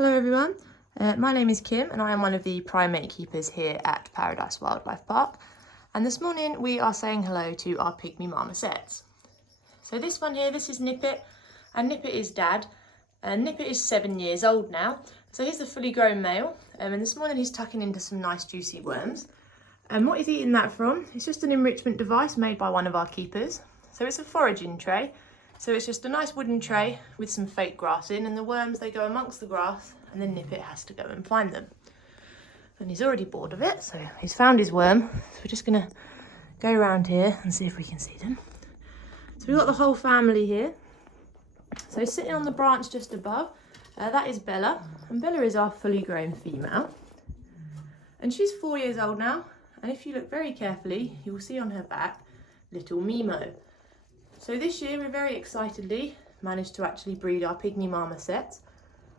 Hello everyone, my name is Kim and I am one of the primate keepers here at Paradise Wildlife Park, and this morning we are saying hello to our Pygmy Marmosets. So this one here, this is Nippet, and Nippet is Dad, and Nippet is 7 years old now, so he's a fully grown male, and this morning he's tucking into some nice juicy worms. And what he's eating that from, it's just an enrichment device made by one of our keepers. So it's a foraging tray. So it's just a nice wooden tray with some fake grass in, and the worms, they go amongst the grass and then Nippet has to go and find them. And he's already bored of it, so he's found his worm. So we're just gonna go around here and see if we can see them. So we've got the whole family here. So sitting on the branch just above, that is Bella, and Bella is our fully grown female. And she's 4 years old now, and if you look very carefully, you will see on her back little Mimo. So this year we very excitedly managed to actually breed our Pygmy Marmosets.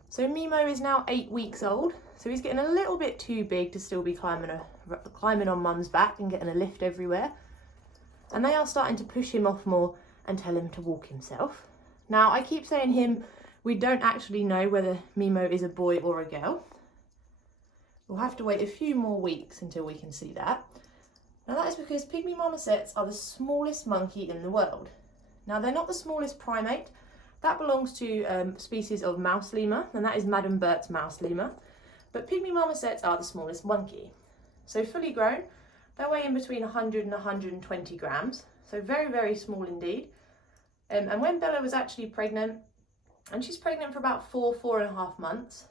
So Mimo is now 8 weeks old, so he's getting a little bit too big to still be climbing on Mum's back and getting a lift everywhere. And they are starting to push him off more and tell him to walk himself. Now I keep saying him, we don't actually know whether Mimo is a boy or a girl. We'll have to wait a few more weeks until we can see that. Now that is because Pygmy Marmosets are the smallest monkey in the world. Now they're not the smallest primate, that belongs to a species of mouse lemur, and that is Madam Bert's mouse lemur. But Pygmy Marmosets are the smallest monkey. So fully grown, they weigh in between 100 and 120 grams, so very, very small indeed. And when Bella was actually pregnant, and she's pregnant for about 4.5 months,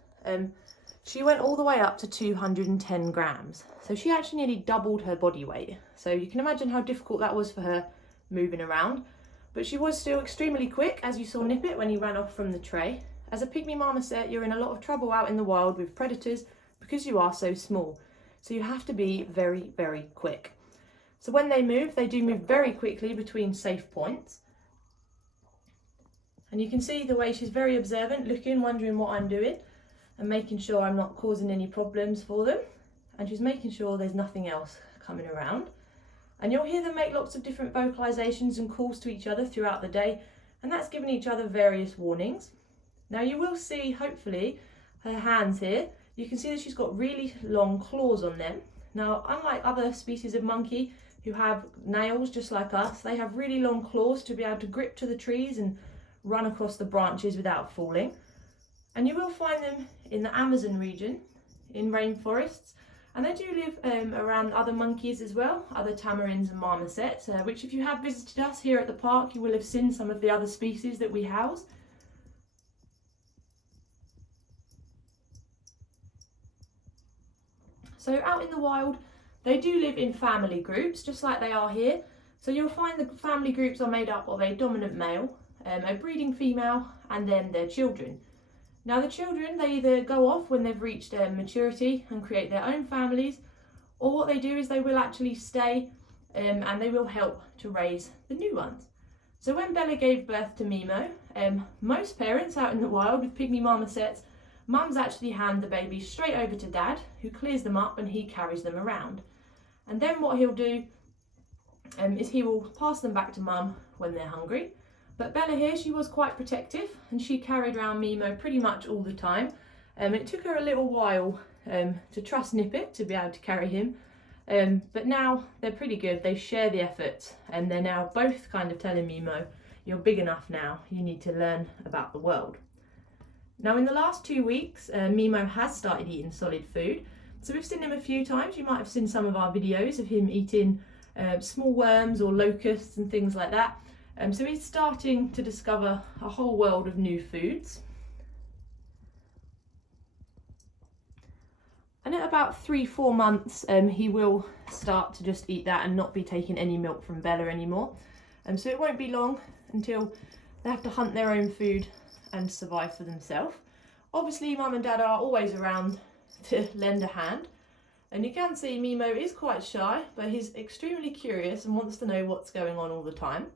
she went all the way up to 210 grams. So she actually nearly doubled her body weight. So you can imagine how difficult that was for her moving around. But she was still extremely quick, as you saw Nippet when he ran off from the tray. As a Pygmy Marmoset, you're in a lot of trouble out in the wild with predators because you are so small. So you have to be very, very quick. So when they do move very quickly between safe points. And you can see the way she's very observant, looking, wondering what I'm doing, and making sure I'm not causing any problems for them. And she's making sure there's nothing else coming around. And you'll hear them make lots of different vocalizations and calls to each other throughout the day, and that's giving each other various warnings. Now you will see, hopefully, her hands here. You can see that she's got really long claws on them. Now, unlike other species of monkey who have nails just like us, they have really long claws to be able to grip to the trees and run across the branches without falling. And you will find them in the Amazon region, in rainforests. And they do live around other monkeys as well, other tamarins and marmosets, which if you have visited us here at the park, you will have seen some of the other species that we house. So out in the wild, they do live in family groups, just like they are here. So you'll find the family groups are made up of a dominant male, a breeding female, and then their children. Now the children, they either go off when they've reached maturity and create their own families, or what they do is they will actually stay and they will help to raise the new ones. So when Bella gave birth to Mimo, most parents out in the wild with Pygmy Marmosets, mums actually hand the babies straight over to Dad, who clears them up and he carries them around. And then what he'll do is he will pass them back to Mum when they're hungry. But Bella here, she was quite protective and she carried around Mimo pretty much all the time. It took her a little while to trust Nippet to be able to carry him. But now they're pretty good, they share the effort, and they're now both kind of telling Mimo, you're big enough now, you need to learn about the world. Now in the last 2 weeks, Mimo has started eating solid food. So we've seen him a few times, you might have seen some of our videos of him eating small worms or locusts and things like that. So he's starting to discover a whole world of new foods. And at about 3-4 months, he will start to just eat that and not be taking any milk from Bella anymore. So it won't be long until they have to hunt their own food and survive for themselves. Obviously, Mum and Dad are always around to lend a hand. And you can see Mimo is quite shy, but he's extremely curious and wants to know what's going on all the time.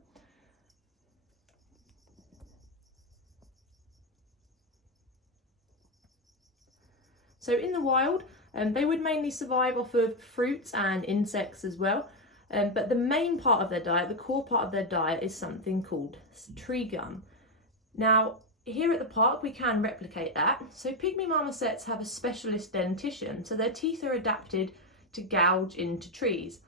So in the wild, they would mainly survive off of fruits and insects as well. But the main part of their diet, the core part of their diet, is something called tree gum. Now, here at the park we can replicate that. So Pygmy Marmosets have a specialist dentition, so their teeth are adapted to gouge into trees.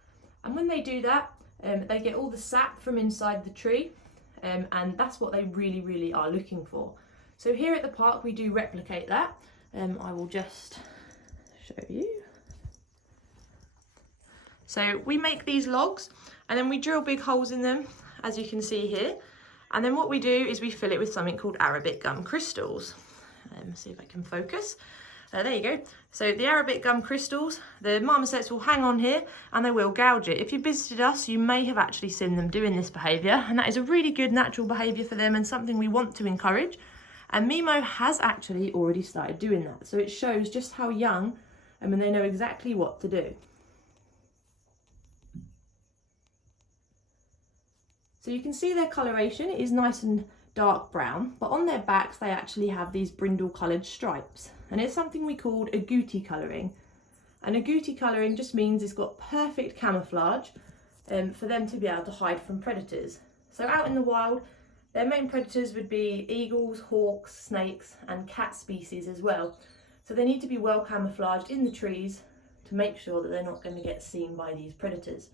And when they do that, they get all the sap from inside the tree, and that's what they really are looking for. So here at the park we do replicate that. I will just show you. So we make these logs and then we drill big holes in them, as you can see here. And then what we do is we fill it with something called Arabic gum crystals. See if I can focus. There you go. So the Arabic gum crystals, the marmosets will hang on here and they will gouge it. If you visited us, you may have actually seen them doing this behaviour, and that is a really good natural behaviour for them and something we want to encourage. And Mimo has actually already started doing that. So it shows just how young and when they know exactly what to do. So you can see their coloration, it is nice and dark brown, but on their backs they actually have these brindle coloured stripes. And it's something we called agouti colouring. And agouti colouring just means it's got perfect camouflage for them to be able to hide from predators. So out in the wild, their main predators would be eagles, hawks, snakes and cat species as well. So they need to be well camouflaged in the trees to make sure that they're not going to get seen by these predators.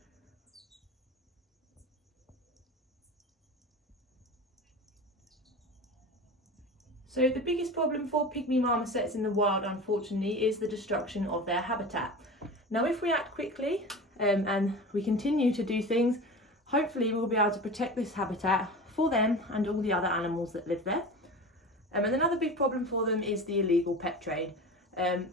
So the biggest problem for Pygmy marmosets in the wild, unfortunately, is the destruction of their habitat. Now if we act quickly and we continue to do things, hopefully we'll be able to protect this habitat for them and all the other animals that live there. And another big problem for them is the illegal pet trade.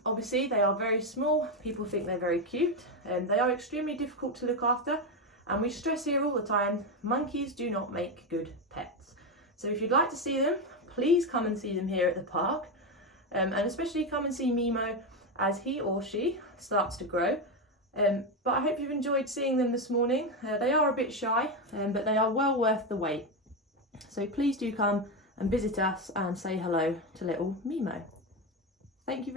Obviously they are very small, people think they're very cute, they are extremely difficult to look after, and we stress here all the time, monkeys do not make good pets. So if you'd like to see them, please come and see them here at the park, and especially come and see Mimo as he or she starts to grow. But I hope you've enjoyed seeing them this morning. They are a bit shy, but they are well worth the wait. So please do come and visit us and say hello to little Mimo. Thank you.